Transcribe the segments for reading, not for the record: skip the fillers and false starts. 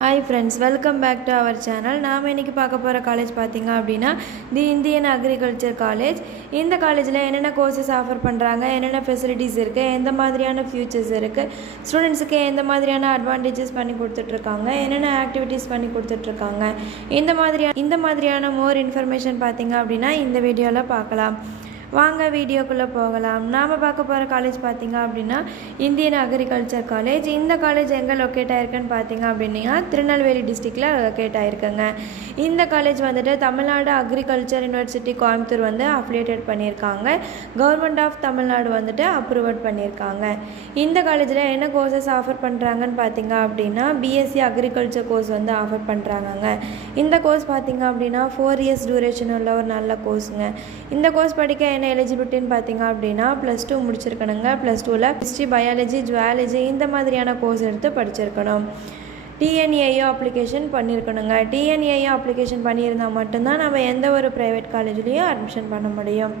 Hi friends, welcome back to our channel. நாம இன்னைக்கு பார்க்க போற காலேஜ் பாத்தீங்க அப்படினா தி இந்தியன் அக்ரிகல்ச்சர் காலேஜ். இந்த காலேஜ்ல என்னென்ன கோர்சஸ் ஆஃபர் பண்றாங்க, என்னென்ன ஃபெசிலிட்டிஸ் இருக்கு, எந்த மாதிரியான ஃபியூச்சர்ஸ் இருக்கு, ஸ்டூடண்ட்ஸ்க்கு எந்த மாதிரியான அட்வான்டேஜஸ் பண்ணி கொடுத்துட்டு இருக்காங்க, என்னென்ன ஆக்டிவிட்டீஸ் பண்ணி கொடுத்துட்டு இருக்காங்க, இந்த மாதிரியான மோர் இன்ஃபர்மேஷன் பாத்தீங்க அப்படினா இந்த வீடியோல பார்க்கலாம். வாங்க வீடியோக்குள்ளே போகலாம். நாம் பார்க்க போகிற காலேஜ் பார்த்திங்க அப்படின்னா இந்தியன் அக்ரிகல்ச்சர் காலேஜ். இந்த காலேஜ் எங்கே லொக்கேட் ஆகிருக்குன்னு பார்த்திங்க அப்படின்னா திருநெல்வேலி டிஸ்ட்ரிக்டில் லொக்கேட் ஆகிருக்குங்க. இந்த காலேஜ் வந்துட்டு தமிழ்நாடு அக்ரிகல்ச்சர் யூனிவர்சிட்டி கோயம்புத்தூர் வந்து அஃபிலியேட்டட் பண்ணியிருக்காங்க. கவர்மெண்ட் ஆஃப் தமிழ்நாடு வந்துட்டு அப்ரூவட் பண்ணியிருக்காங்க. இந்த காலேஜில் என்ன கோர்சஸ் ஆஃபர் பண்ணுறாங்கன்னு பார்த்திங்க அப்படின்னா பிஎஸ்சி அக்ரிகல்ச்சர் கோர்ஸ் வந்து ஆஃபர் பண்ணுறாங்கங்க. இந்த கோர்ஸ் பார்த்திங்க அப்படின்னா 4 years டியூரேஷன் உள்ள ஒரு நல்ல கோர்ஸுங்க. இந்த கோர்ஸ் படிக்க என்ன எலிஜிபிலிட்டின்னு பார்த்தீங்க அப்படின்னா +2 முடிச்சிருக்கணுங்க. +2ல் ஹிஸ்ட்ரி, பயாலஜி, ஜுவாலஜி இந்த மாதிரியான கோர்ஸ் எடுத்து படிச்சிருக்கணும். டிஎன்ஏயோ அப்ளிகேஷன் பண்ணியிருக்கணுங்க. டிஎன்ஏயோ அப்ளிகேஷன் பண்ணியிருந்தால் மட்டும்தான் நம்ம எந்த ஒரு ப்ரைவேட் காலேஜ்லேயும் அட்மிஷன் பண்ண முடியும்.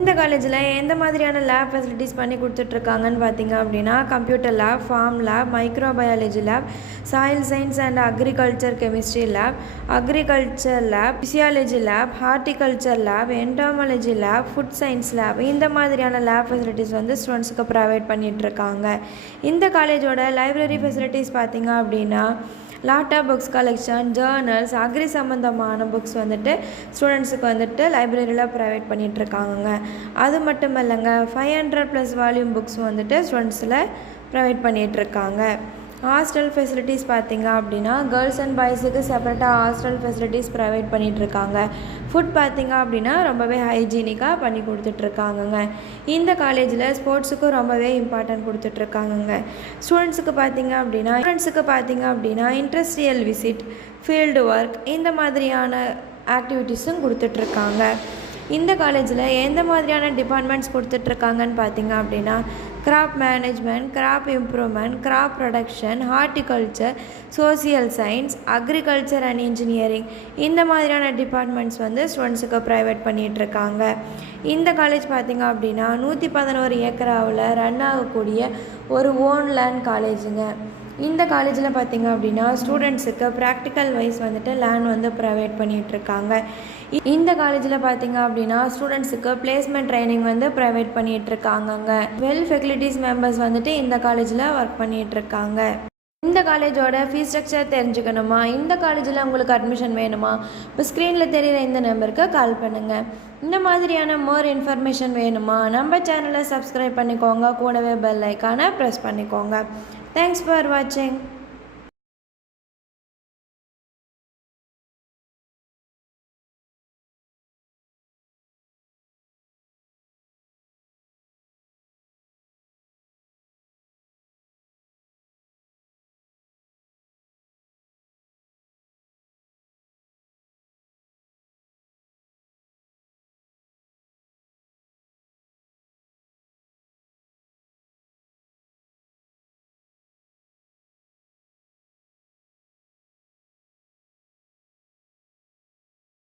இந்த காலேஜில் எந்த மாதிரியான லேப் ஃபெசிலிட்டிஸ் பண்ணி கொடுத்துட்ருக்காங்கன்னு பார்த்தீங்க அப்படின்னா computer lab, farm lab, microbiology lab, soil science and agriculture chemistry lab, agriculture lab, physiology lab, horticulture lab, entomology lab, food science lab இந்த மாதிரியான லேப் ஃபெசிலிட்டிஸ் வந்து ஸ்டூடெண்ட்ஸுக்கு ப்ரொவைட் பண்ணிகிட்ருக்காங்க. இந்த காலேஜோட லைப்ரரி ஃபெசிலிட்டிஸ் பார்த்தீங்க அப்படின்னா laptop books collection, journals, agri சம்மந்தமான புக்ஸ் வந்துட்டு ஸ்டூடெண்ட்ஸுக்கு வந்துட்டு லைப்ரரியில் ப்ரொவைட் பண்ணிகிட்ருக்காங்க. அது மட்டும் இல்லைங்க, 500+ வால்யூம் புக்ஸ் வந்துட்டு ஸ்டூடெண்ட்ஸில் ப்ரொவைட் பண்ணிகிட்ருக்காங்க. ஹாஸ்டல் ஃபெசிலிட்டிஸ் பார்த்திங்க அப்படின்னா கேர்ள்ஸ் அண்ட் பாய்ஸுக்கு செப்பரேட்டாக ஹாஸ்டல் ஃபெசிலிட்டிஸ் ப்ரொவைட் பண்ணிகிட்ருக்காங்க. ஃபுட் பார்த்திங்க அப்படின்னா ரொம்பவே ஹைஜீனிக்காக பண்ணி கொடுத்துட்ருக்காங்கங்க. இந்த காலேஜில் ஸ்போர்ட்ஸுக்கும் ரொம்பவே இம்பார்ட்டன்ட் கொடுத்துட்ருக்காங்கங்க. ஸ்டூடெண்ட்ஸுக்கு பார்த்திங்க அப்படின்னா இண்டஸ்ட்ரியல் விசிட், ஃபீல்டு ஒர்க் இந்த மாதிரியான ஆக்டிவிட்டீஸும் கொடுத்துட்ருக்காங்க. இந்த காலேஜில் எந்த மாதிரியான டிபார்ட்மெண்ட்ஸ் கொடுத்துட்ருக்காங்கன்னு பார்த்திங்க அப்படின்னா crop management, crop improvement, crop production, horticulture, social science, agriculture and engineering இந்த மாதிரியான டிபார்ட்மெண்ட்ஸ் வந்து ஸ்டூடெண்ட்ஸுக்கு ப்ரைவேட் பண்ணிகிட்ருக்காங்க. இந்த காலேஜ் பார்த்திங்க அப்படின்னா 111 ஏக்கராவில் ரன் ஆகக்கூடிய ஒரு ஓன் லேண்ட் காலேஜுங்க. இந்த காலேஜில் பார்த்திங்க அப்படின்னா ஸ்டூடெண்ட்ஸுக்கு ப்ராக்டிக்கல் வைஸ் வந்துட்டு லேண்ட் வந்து ப்ரொவைட் பண்ணிகிட்ருக்காங்க. இந்த காலேஜில் பார்த்திங்க அப்படின்னா ஸ்டூடெண்ட்ஸுக்கு பிளேஸ்மெண்ட் ட்ரைனிங் வந்து ப்ரொவைட் பண்ணிகிட்ருக்காங்கங்க. வெல் ஃபெசிலிட்டிஸ் மெம்பர்ஸ் வந்துட்டு இந்த காலேஜில் ஒர்க் பண்ணிகிட்ருக்காங்க. இந்த காலேஜோட ஃபீஸ் ஸ்ட்ரக்சர் தெரிஞ்சுக்கணுமா, இந்த காலேஜில் உங்களுக்கு அட்மிஷன் வேணுமா, இப்போ ஸ்க்ரீனில் தெரிகிற இந்த நம்பருக்கு கால் பண்ணுங்கள். இந்த மாதிரியான மோர் இன்ஃபர்மேஷன் வேணுமா நம்ம சேனலை சப்ஸ்கிரைப் பண்ணிக்கோங்க. கூடவே பெல் ஐக்கானை ப்ரெஸ் பண்ணிக்கோங்க. Thanks for watching.